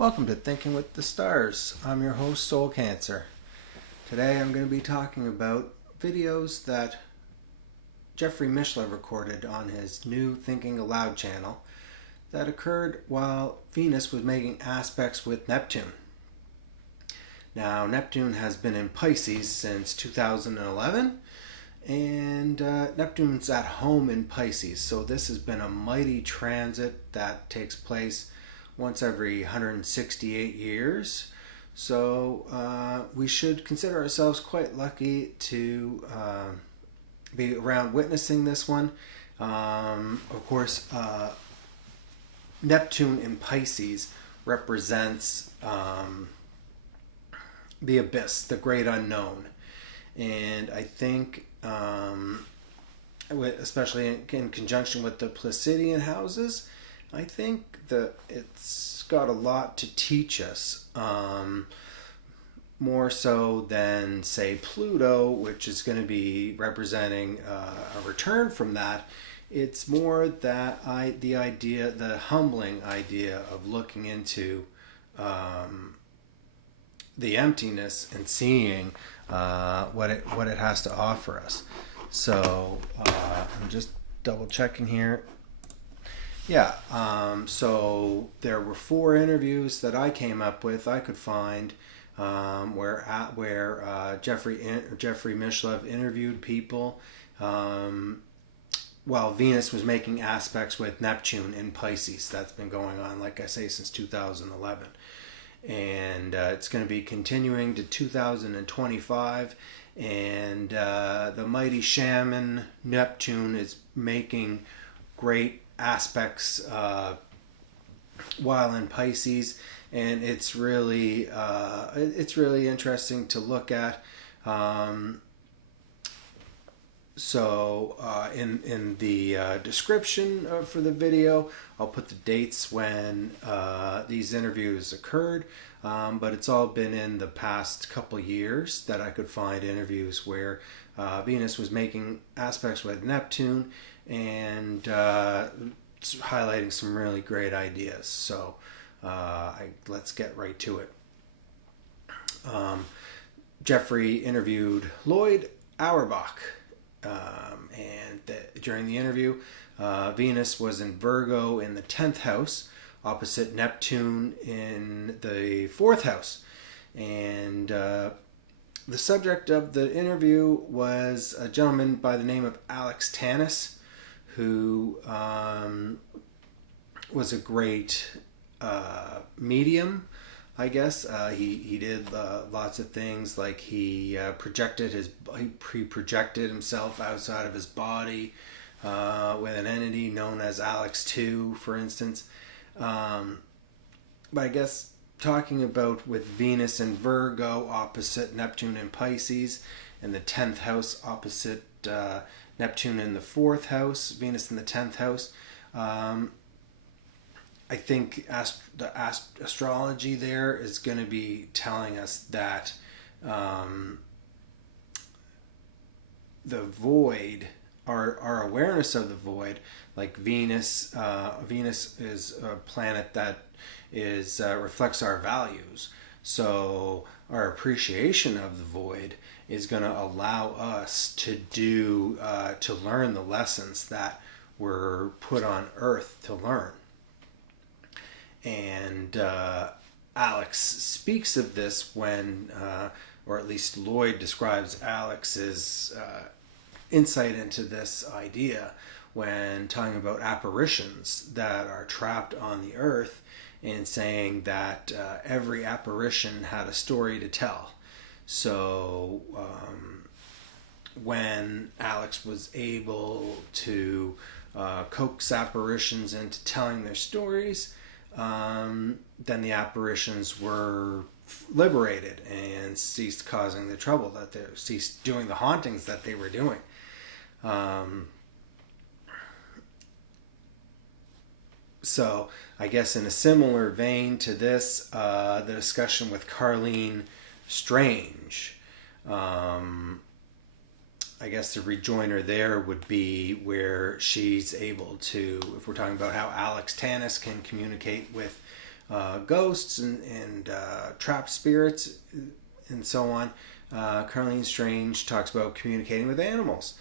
Welcome to Thinking with the Stars. I'm your host, Soul Cancer. Today I'm going to be talking about videos that Jeffrey Mishler recorded on his new Thinking Aloud channel that occurred while Venus was making aspects with Neptune. Now, Neptune has been in Pisces since 2011, and Neptune's at home in Pisces, so this has been a mighty transit that takes place once every 168 years. So we should consider ourselves quite lucky to be around witnessing this one. Of course, Neptune in Pisces represents the abyss, the great unknown. And I think, especially in conjunction with the Placidian houses, I think that it's got a lot to teach us, more so than, say, Pluto, which is going to be representing a return from that. It's more that the humbling idea of looking into the emptiness and seeing what it has to offer us. So I'm just double checking here. Yeah, so there were 4 interviews that I came up with. I could find where Jeffrey Mishler interviewed people while Venus was making aspects with Neptune in Pisces. That's been going on, like I say, since 2011. And it's going to be continuing to 2025. And the mighty shaman Neptune is making great aspects while in Pisces, and it's really interesting to look at. In the description for the video, I'll put the dates when these interviews occurred, but it's all been in the past couple years that I could find interviews where Venus was making aspects with Neptune and highlighting some really great ideas. So let's get right to it. Jeffrey interviewed Loyd Auerbach. During the interview, Venus was in Virgo in the 10th house, opposite Neptune in the 4th house. And the subject of the interview was a gentleman by the name of Tanous, who was a great medium, I guess. He did lots of things, like he projected himself outside of his body with an entity known as Alex 2, for instance. But I guess talking about with Venus in Virgo opposite Neptune in Pisces, and the 10th house opposite Neptune in the 4th house, Venus in the 10th house. I think the astrology there is going to be telling us that the void, our awareness of the void, like Venus is a planet that is reflects our values. So our appreciation of the void is going to allow us to learn the lessons that were put on Earth to learn. And Alex speaks of this when, or at least Loyd describes Alex's insight into this idea when talking about apparitions that are trapped on the Earth, and saying that every apparition had a story to tell. So when Alex was able to coax apparitions into telling their stories, then the apparitions were liberated and ceased causing the trouble that they ceased doing the hauntings that they were doing. So I guess in a similar vein to this, the discussion with Karlene Strange, I guess the rejoinder there would be where she's able to, if we're talking about how Tanous can communicate with ghosts and trapped spirits and so on. Karlene Strange talks about communicating with animals.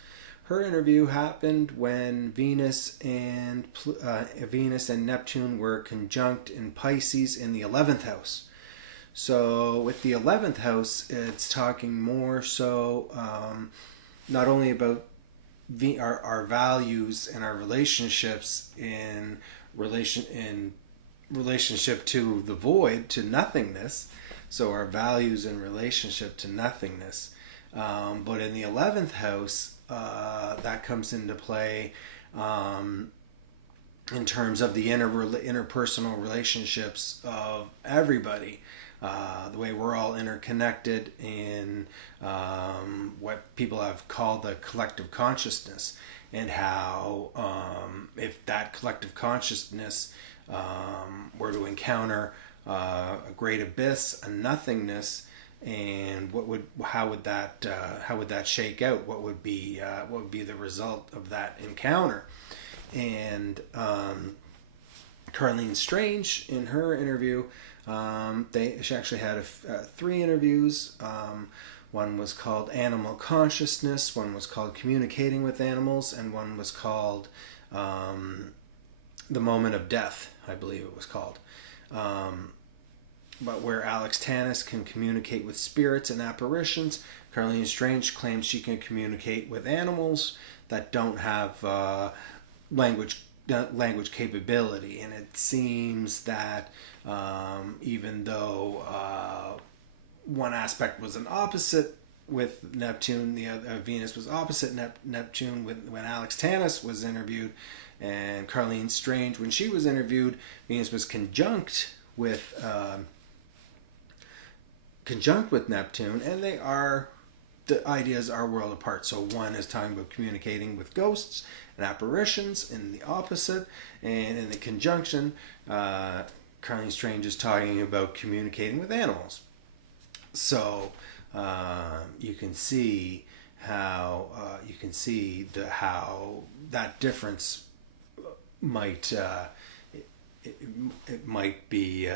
Her interview happened when Venus and Neptune were conjunct in Pisces in the 11th house. So with the 11th house, it's talking more so not only about our values and our relationships in relationship to the void, to nothingness. So our values in relationship to nothingness. But in the 11th house, that comes into play in terms of the interpersonal relationships of everybody. The way we're all interconnected in what people have called the collective consciousness, and how if that collective consciousness were to encounter a great abyss, a nothingness, and how would that shake out? What would be the result of that encounter? And Karlene Strange, in her interview, she actually had 3 interviews. One was called Animal Consciousness, one was called Communicating with Animals, and one was called The Moment of Death, I believe it was called. But where Tanous can communicate with spirits and apparitions, Karlene Strange claims she can communicate with animals that don't have language capability. And it seems that even though one aspect was an opposite with Neptune, the other, Venus was opposite Neptune when Tanous was interviewed, and Karlene Strange, when she was interviewed, Venus was conjunct with Neptune, and the ideas are world apart. So one is talking about communicating with ghosts and apparitions in the opposite, and in the conjunction, Karlene Strange is talking about communicating with animals. So you can see how how that difference might it might be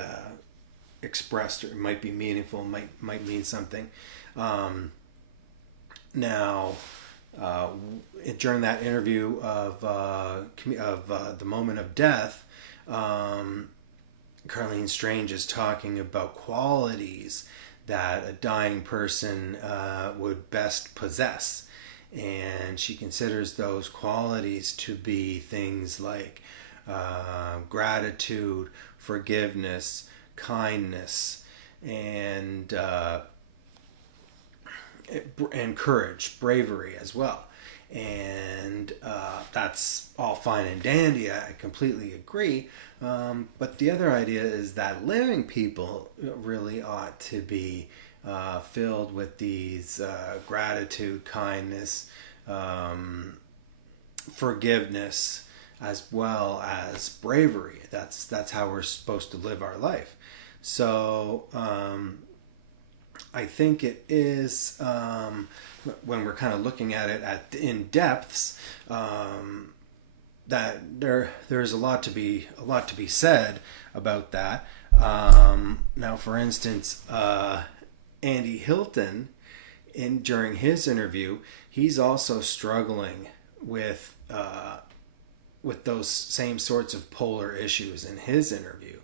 expressed, or it might be meaningful, might mean something. Now, during that interview of The Moment of Death, Karlene Strange is talking about qualities that a dying person would best possess, and she considers those qualities to be things like gratitude, forgiveness, kindness, and courage, bravery as well. And that's all fine and dandy. I completely agree. But the other idea is that living people really ought to be filled with these gratitude, kindness, forgiveness, as well as bravery. That's how we're supposed to live our life. So I think it is, when we're kind of looking at it in depths, that there's a lot to be said about that. Now, for instance, Andy Hilton, during his interview, he's also struggling with those same sorts of polar issues in his interview.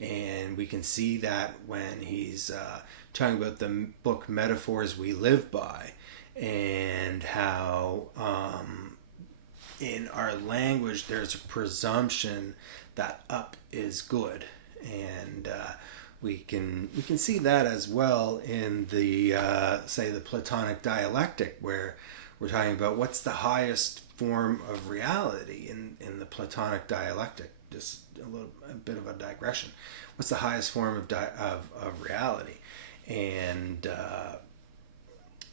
And we can see that when he's talking about the book Metaphors We Live By, and how in our language there's a presumption that up is good. And we can see that as well in the say the Platonic dialectic, where we're talking about what's the highest form of reality in the Platonic dialectic. Just a bit of a digression. What's the highest form of reality? And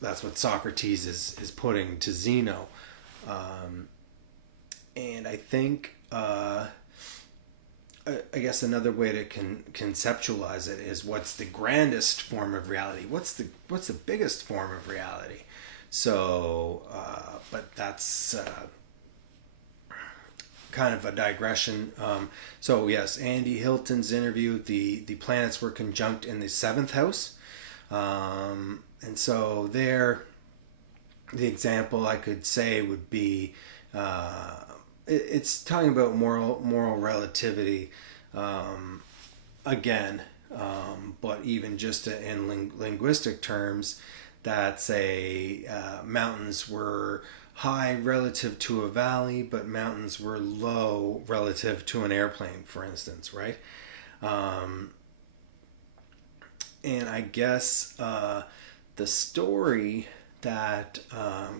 that's what Socrates is putting to Zeno. And I think I guess another way to conceptualize it is, what's the grandest form of reality? What's the biggest form of reality? So, but that's kind of a digression. So yes, Andy Hilton's interview, the planets were conjunct in the 7th house. And so there, the example I could say would be, it's talking about moral relativity, again, but even just in linguistic terms, that say mountains were high relative to a valley, but mountains were low relative to an airplane, for instance, right? And I guess the story that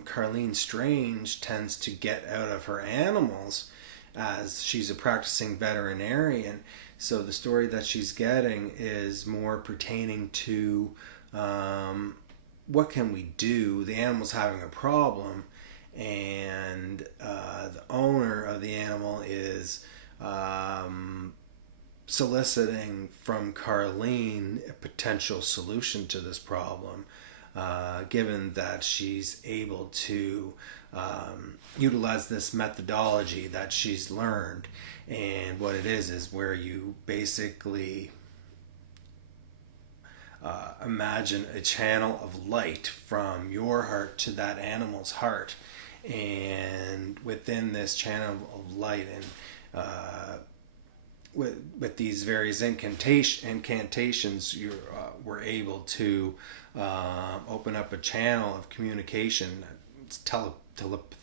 Karlene Strange tends to get out of her animals, as she's a practicing veterinarian, so the story that she's getting is more pertaining to what can we do? The animal's having a problem, and the owner of the animal is soliciting from Karlene a potential solution to this problem, given that she's able to utilize this methodology that she's learned. And what it is where you basically imagine a channel of light from your heart to that animal's heart, and within this channel of light, and with these various incantations, you were able to open up a channel of communication. It's telepathic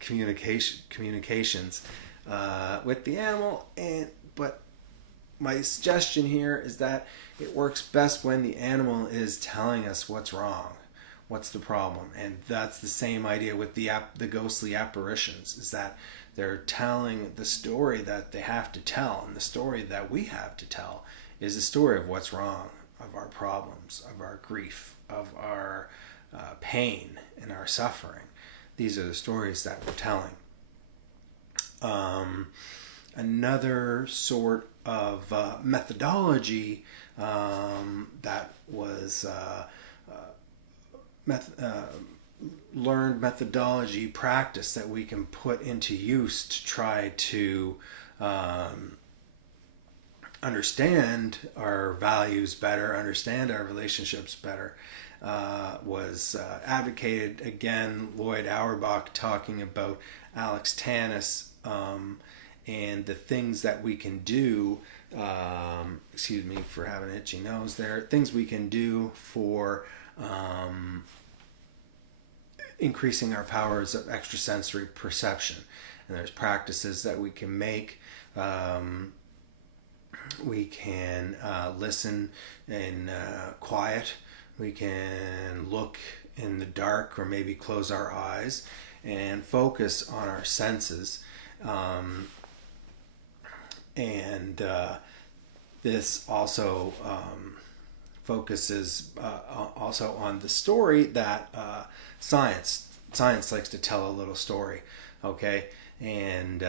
communications with the animal. But my suggestion here is that it works best when the animal is telling us what's wrong, what's the problem. And that's the same idea with the ghostly apparitions, is that they're telling the story that they have to tell, and the story that we have to tell is the story of what's wrong, of our problems, of our grief, of our pain and our suffering. These are the stories that we're telling. Another sort of methodology that was learned methodology practice that we can put into use to try to understand our values better, understand our relationships better, was advocated, again, Loyd Auerbach talking about Alex Tanous, and the things that we can do, excuse me for having an itchy nose there, things we can do for increasing our powers of extrasensory perception. And there's practices that we can make. We can listen in quiet. We can look in the dark, or maybe close our eyes and focus on our senses. And this also focuses also on the story that science likes to tell a little story, okay? And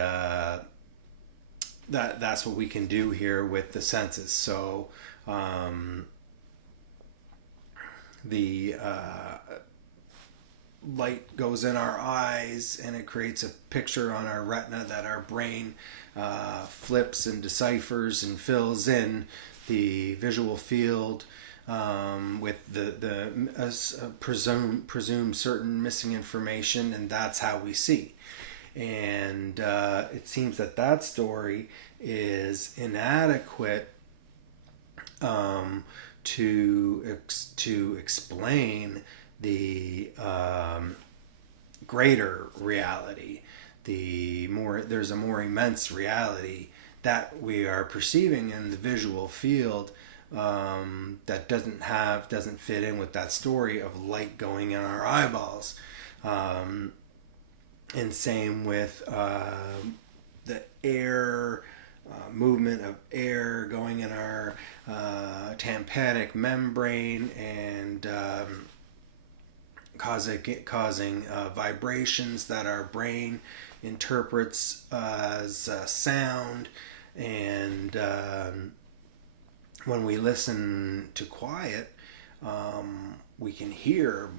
that's what we can do here with the senses. So the light goes in our eyes, and it creates a picture on our retina that our brain flips and deciphers and fills in the visual field with the presume certain missing information, and that's how we see. And it seems that story is inadequate to explain the greater reality. There's a more immense reality that we are perceiving in the visual field that doesn't fit in with that story of light going in our eyeballs. And same with the air, movement of air going in our tympanic membrane, and causing vibrations that our brain interprets as sound. And when we listen to quiet, we can hear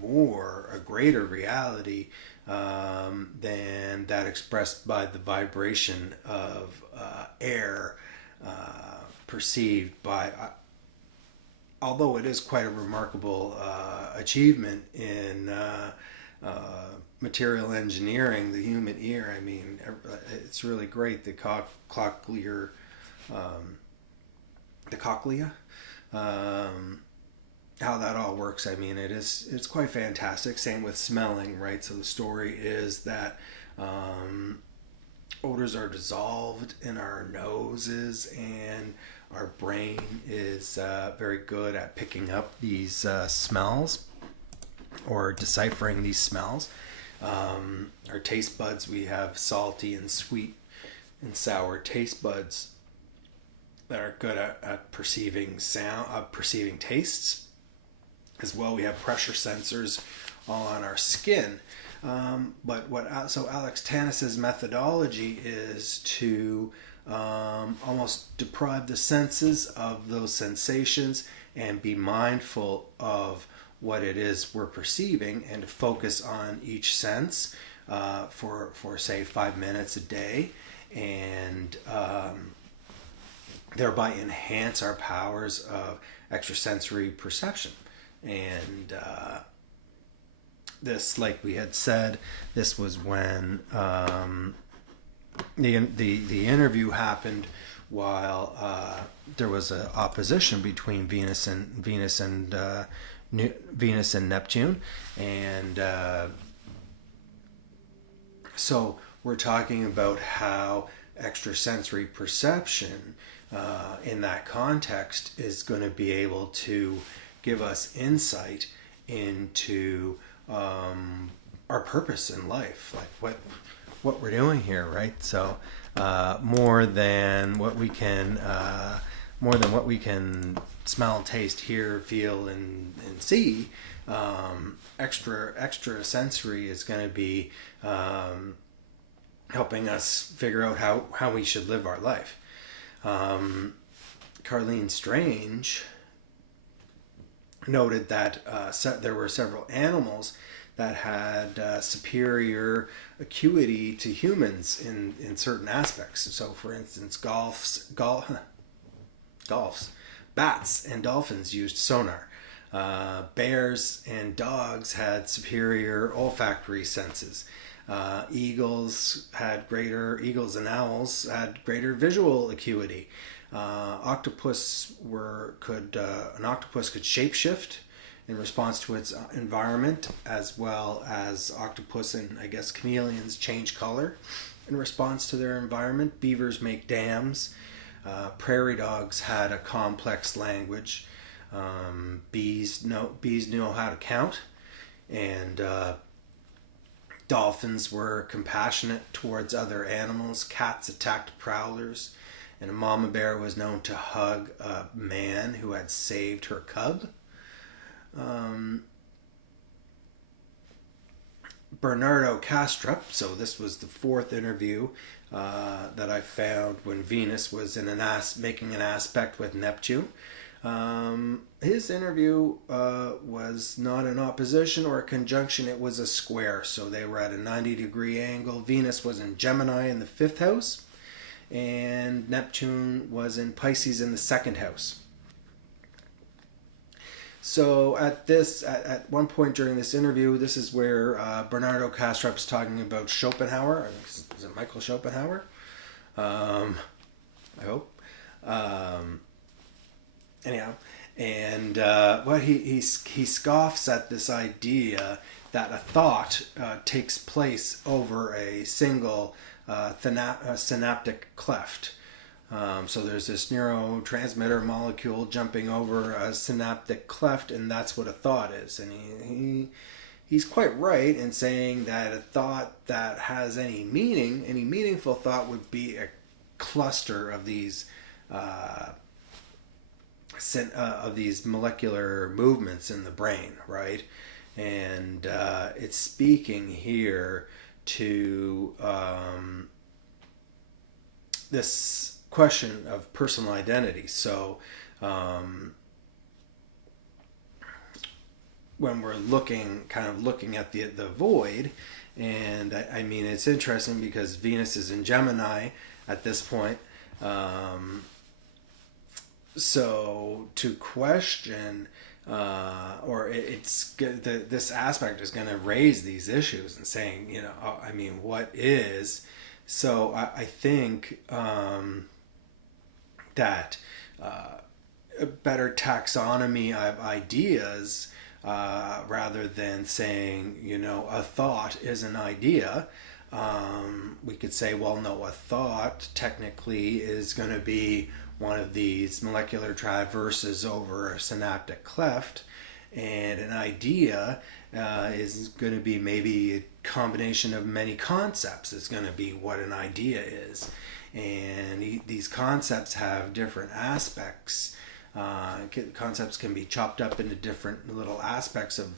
a greater reality than that expressed by the vibration of air perceived by. Although it is quite a remarkable achievement in material engineering, the human ear. I mean, it's really great. The cochlea, how that all works. I mean, it's quite fantastic. Same with smelling, right? So the story is that odors are dissolved in our noses, and our brain is very good at picking up these smells or deciphering these smells. Our taste buds, we have salty and sweet and sour taste buds that are good at perceiving sound, perceiving tastes. As well, we have pressure sensors on our skin. But so Alex Tanous' methodology is to almost deprive the senses of those sensations and be mindful of what it is we're perceiving, and to focus on each sense for say 5 minutes a day, and thereby enhance our powers of extrasensory perception. And this, like we had said, this was when the interview happened while there was an opposition between Venus and Neptune, and so we're talking about how extrasensory perception in that context is going to be able to give us insight into our purpose in life, like what we're doing here, right? So more than what we can smell, taste, hear, feel, and see. Extra sensory is going to be helping us figure out how we should live our life. Karlene Strange noted that there were several animals that had superior acuity to humans in certain aspects. So, for instance, bats and dolphins used sonar. Bears and dogs had superior olfactory senses. Eagles and owls had greater visual acuity. An octopus could shapeshift in response to its environment, as well as octopus and I guess chameleons change color in response to their environment. Beavers make dams. Prairie dogs had a complex language. Bees know how to count, and dolphins were compassionate towards other animals. Cats attacked prowlers, and a mama bear was known to hug a man who had saved her cub. Bernardo Kastrup, so this was the fourth interview that I found when Venus was making an aspect with Neptune. His interview was not an opposition or a conjunction, it was a square, so they were at a 90-degree angle. Venus was in Gemini in the 5th house, and Neptune was in Pisces in the 2nd house. So at one point during this interview, this is where Bernardo Kastrup is talking about Schopenhauer. Is it Michael Schopenhauer? I hope. Anyhow, and he scoffs at this idea that a thought takes place over a single synaptic cleft. So there's this neurotransmitter molecule jumping over a synaptic cleft, and that's what a thought is. And he's quite right in saying that a thought that has any meaningful thought would be a cluster of these molecular movements in the brain, right? And it's speaking here to this question of personal identity. So when we're looking at the void And I mean, it's interesting because Venus is in Gemini at this point. So to question, this aspect is going to raise these issues and saying, I mean, what is? So I think that a better taxonomy of ideas, rather than saying, a thought is an idea. We could say, well, no, a thought technically is going to be one of these molecular traverses over a synaptic cleft, and an idea is going to be maybe a combination of many concepts is going to be what an idea is. And these concepts have different aspects. Concepts can be chopped up into different little aspects of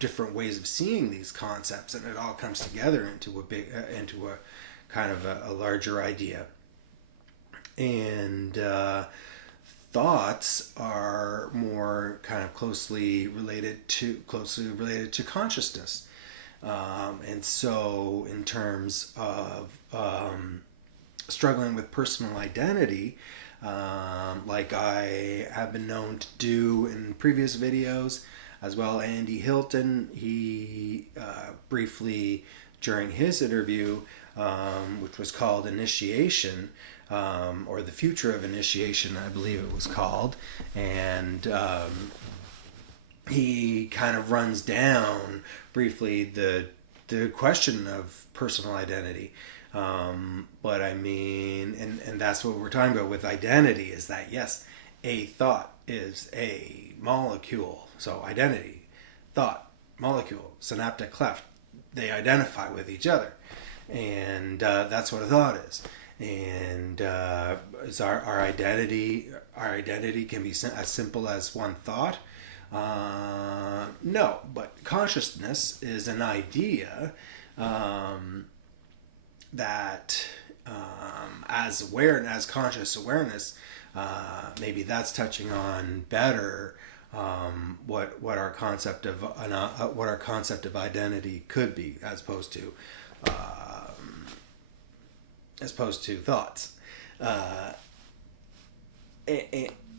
different ways of seeing these concepts, and it all comes together into a kind of a larger idea. And thoughts are more kind of closely related to consciousness. And so in terms of struggling with personal identity, like I have been known to do in previous videos, as well, Andy Hilton, he briefly, during his interview, which was called Initiation, or The Future of Initiation, I believe it was called, and he kind of runs down briefly the question of personal identity. But I mean, and that's what we're talking about with identity, is that yes, a thought is a molecule. So identity, thought, molecule, synaptic cleft, they identify with each other. And that's what a thought is. And is our identity can be as simple as one thought? No, but consciousness is an idea that as conscious awareness, maybe that's touching on better what our concept of identity could be, as opposed to thoughts.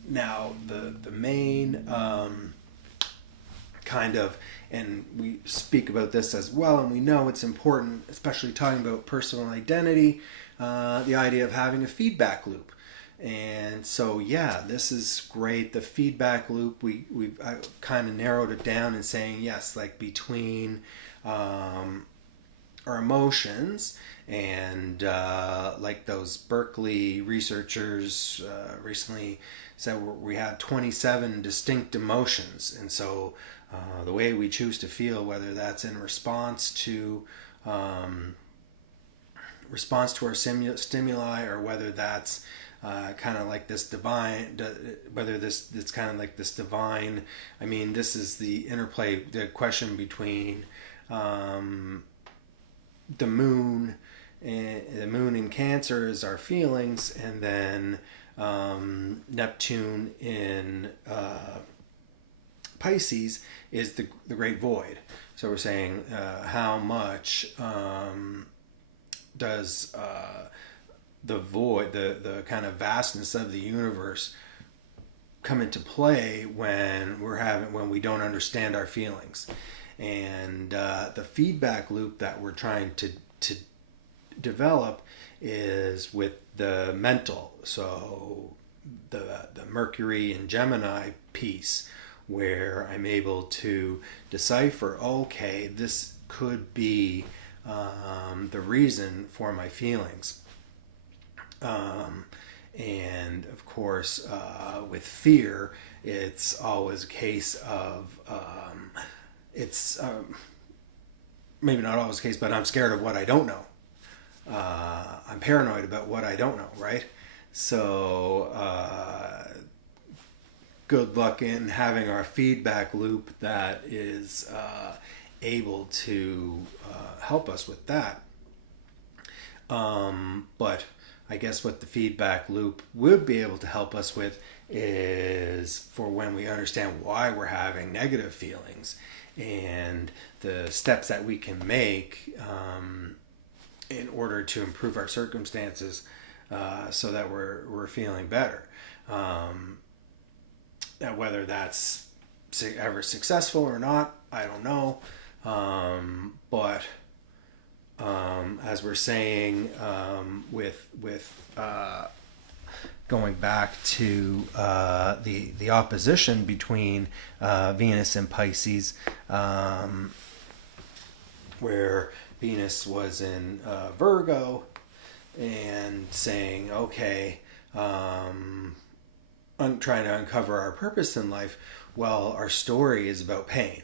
Now the main kind of, and we speak about this as well, and we know it's important, especially talking about personal identity, the idea of having a feedback loop. And so, yeah, this is great. The feedback loop, I kind of narrowed it down and saying, yes, like between our emotions and like those Berkeley researchers recently said we have 27 distinct emotions. And so the way we choose to feel, whether that's in response to our stimuli, or whether that's kind of like this divine, it's kind of like this divine, I mean, this is the interplay, the question between the moon in Cancer is our feelings, and then Neptune in Pisces is the great void. So we're saying how much does the void, the kind of vastness of the universe come into play when we don't understand our feelings. And the feedback loop that we're trying to develop is with the mental. So the Mercury and Gemini piece, where I'm able to decipher, okay, this could be the reason for my feelings. And of course, with fear, it's always a case of, maybe not always a case, but I'm scared of what I don't know. I'm paranoid about what I don't know, right? So, good luck in having our feedback loop that is able to help us with that. But I guess what the feedback loop would be able to help us with is for when we understand why we're having negative feelings, and the steps that we can make in order to improve our circumstances so that we're feeling better. Whether that's ever successful or not, I don't know. But as we're saying, with going back to the opposition between Venus and Pisces, where Venus was in Virgo, and saying, okay, trying to uncover our purpose in life. Well, our story is about pain.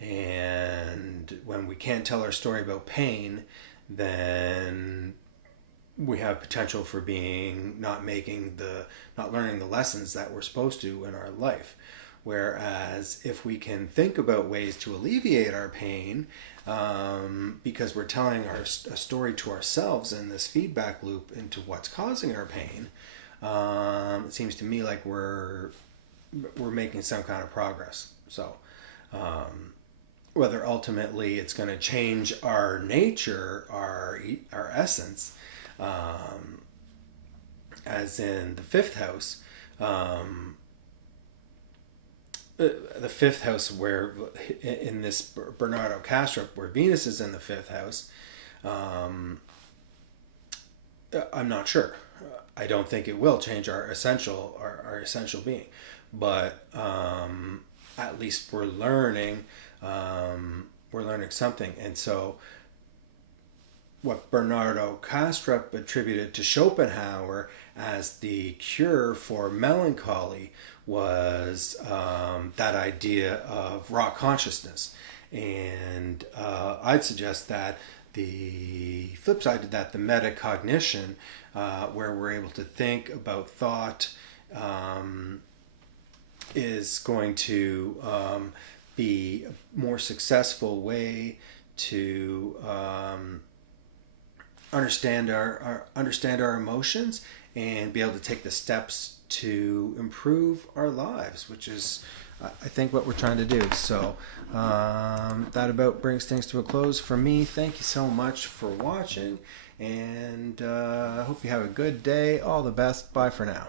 And when we can't tell our story about pain, then we have potential for not learning the lessons that we're supposed to in our life. Whereas if we can think about ways to alleviate our pain, because we're telling a story to ourselves in this feedback loop into what's causing our pain, it seems to me like we're making some kind of progress. So whether ultimately it's going to change our nature, our essence, as in the fifth house, where in this Bernardo Kastrup, where Venus is in the fifth house, I'm not sure. I don't think it will change our essential being, but at least we're learning something. And so what Bernardo Kastrup attributed to Schopenhauer as the cure for melancholy was that idea of raw consciousness. And I'd suggest that the flip side to that, the metacognition, where we're able to think about thought, is going to be a more successful way to understand our emotions and be able to take the steps to improve our lives, which is, I think, what we're trying to do. So that about brings things to a close for me. Thank you so much for watching, and I hope you have a good day. All the best. Bye for now.